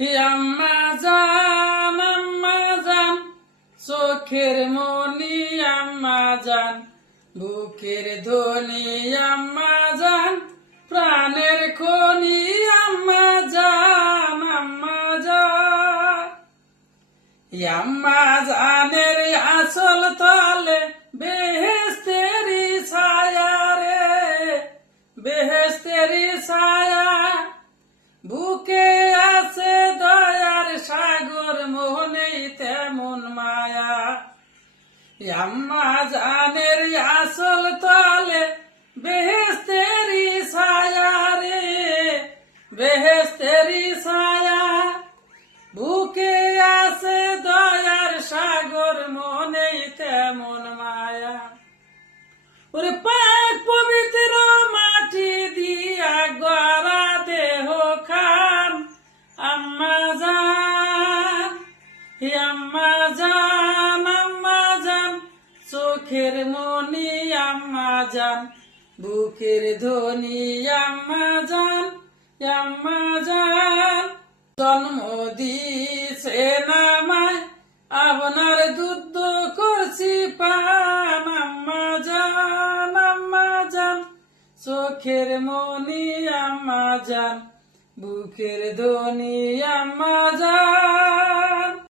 আম্মা জান চোখের মনি আম্মা জান, বুকের ধ্বনি আম্মা জান, প্রাণের খনি আম্মা জান। আম্মা জান, আম্মা জানের আসল তলে বেহেশতেরি ছায়া রে, বেহেশতেরি ছায়া। বুকে আছে দয়ার সাগর, মোহনেই তেমন মায়া। আম্মা জানের আসল তলে বেহেশতেরি ছায়া রে, বেহেশতেরি ছায়া। বুকে আছে দয়ার সাগর, মনেই তেমন মায়া। ওরে পাক পবিত্র মাটি দিয়া গড়া দেহ খান আম্মা জান। আম্মা জান, আম্মা জান চোখের মনি আম্মা জান, বুকের ধ্বনি আম্মা জান। আম্মা জান, জন্ম দিছে নামায় আপনার দুধ করছি পান। আম্মা জান, আম্মা জান চোখের মনি আম্মা জান, বুকের ধ্বনি আম্মা জান।